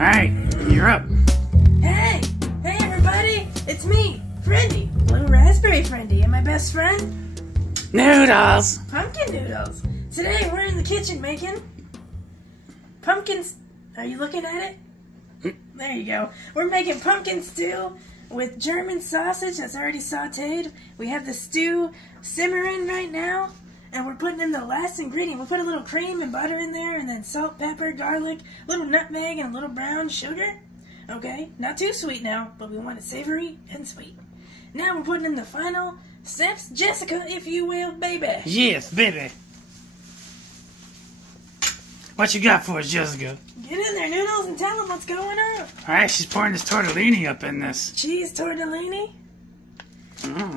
Alright, you're up. Hey! Hey everybody! It's me, Friendie, Blue Raspberry Friendie, and my best friend... Noodles! Pumpkin Noodles. Today we're in the kitchen making... pumpkins... Are you looking at it? There you go. We're making pumpkin stew with German sausage that's already sauteed. We have the stew simmering right now. And we're putting in the last ingredient. We'll put a little cream and butter in there, and then salt, pepper, garlic, a little nutmeg, and a little brown sugar. Okay, not too sweet now, but we want it savory and sweet. Now we're putting in the final steps. Jessica, if you will, baby. Yes, baby. What you got for us, Jessica? Get in there, Noodles, and tell them what's going on. Alright, she's pouring this tortellini up in this. Cheese tortellini.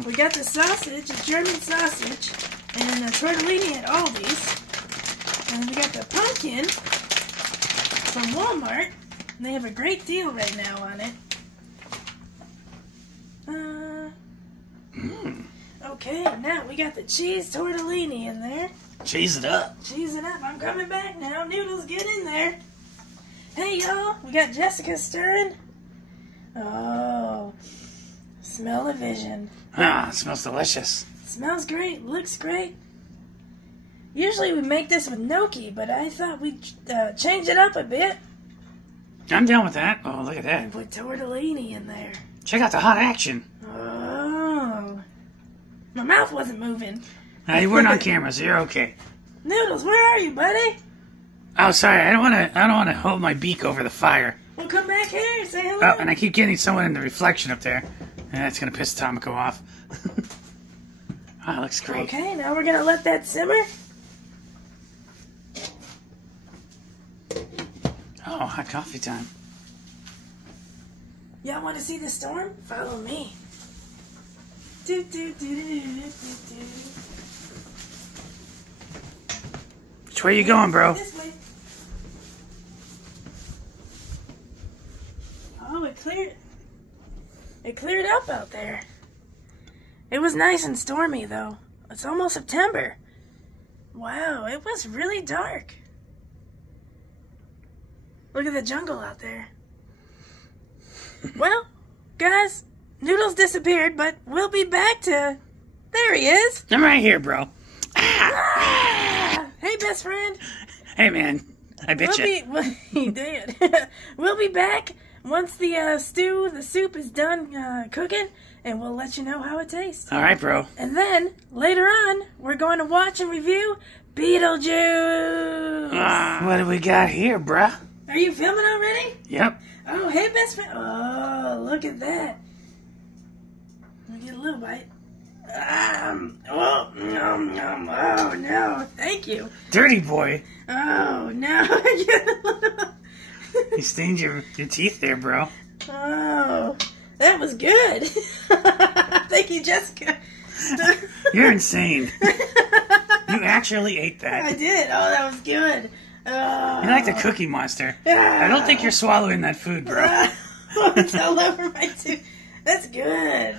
We got the sausage, the German sausage, and the tortellini at Aldi's. And we got the pumpkin from Walmart. And they have a great deal right now on it. Okay, now we got the cheese tortellini in there. Cheese it up. Cheese it up. I'm coming back now. Noodles, get in there. Hey, y'all. We got Jessica stirring. Oh, smell the vision. Ah, it smells delicious. Smells great. Looks great. Usually we make this with gnocchi, but I thought we'd change it up a bit. I'm down with that. Oh, look at that. And put tortellini in there. Check out the hot action. Oh. My mouth wasn't moving. You weren't on camera, so you're okay. Noodles, where are you, buddy? Oh, sorry. I don't want to hold my beak over the fire. Well, come back here and say hello. Oh, and I keep getting someone in the reflection up there. And that's gonna piss Tomico off. Oh, it looks great. Okay, now we're gonna let that simmer. Oh, hot coffee time. Y'all want to see the storm? Follow me. Do, do, do, do, do, do, do. Which way you going, bro? This way. Oh, it cleared up out there. It was nice and stormy, though. It's almost September. Wow, it was really dark. Look at the jungle out there. Well, guys, Noodles disappeared, but we'll be back to... There he is. I'm right here, bro. Ah! Hey, best friend. Hey, man. I bet He did. We'll be back once the soup is done cooking, and we'll let you know how it tastes. All right, bro. And then, later on, we're going to watch and review Beetlejuice. What do we got here, bruh? Are you filming already? Yep. Oh, hey, best friend. Oh, look at that. Let me get a little bite. Oh, no. Thank you. Dirty boy. Oh, no. You stained your teeth there, bro. Oh, that was good. Thank you, Jessica. You're insane. You actually ate that. I did. Oh, that was good. You're like the Cookie Monster. I don't think you're swallowing that food, bro. It's all over my tooth. That's good.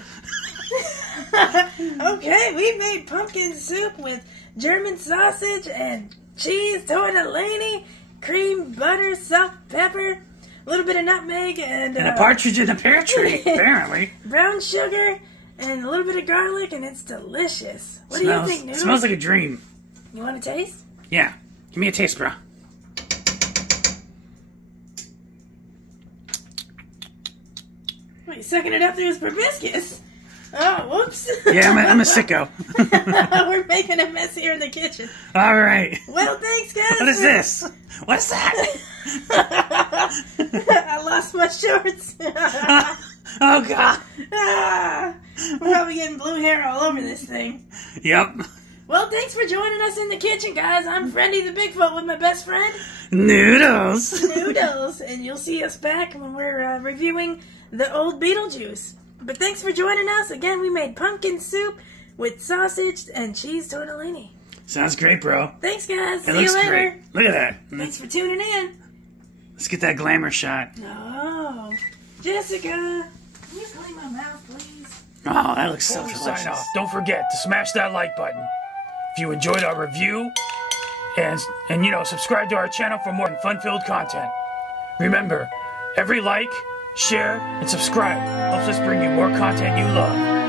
Okay, we made pumpkin soup with German sausage and cheese tortellini, cream, butter, salt, pepper, a little bit of nutmeg, and a partridge in a pear tree, apparently. Brown sugar and a little bit of garlic, and it's delicious. What do you think, Noodles? It smells like a dream. You want a taste? Yeah. Give me a taste, bro. What, you sucking it up through his proboscis? Oh, whoops. Yeah, I'm a sicko. We're making a mess here in the kitchen. All right. Well, thanks, guys. What is this? What's that? I lost my shorts. Oh, God. We're probably getting blue hair all over this thing. Yep. Well, thanks for joining us in the kitchen, guys. I'm Friendie the Bigfoot with my best friend, Noodles. Noodles. And you'll see us back when we're reviewing the old Beetlejuice. But thanks for joining us. Again, we made pumpkin soup with sausage and cheese tortellini. Sounds great, bro. Thanks, guys. It See looks you later. great. Look at that. Thanks for tuning in. Let's get that glamour shot. Oh, Jessica, can you clean my mouth, please? Oh, that looks so Before we delicious. sign off, don't forget to smash that like button. If you enjoyed our review, and subscribe to our channel for more fun-filled content. Remember, Every like, share, and subscribe helps us bring you more content you love.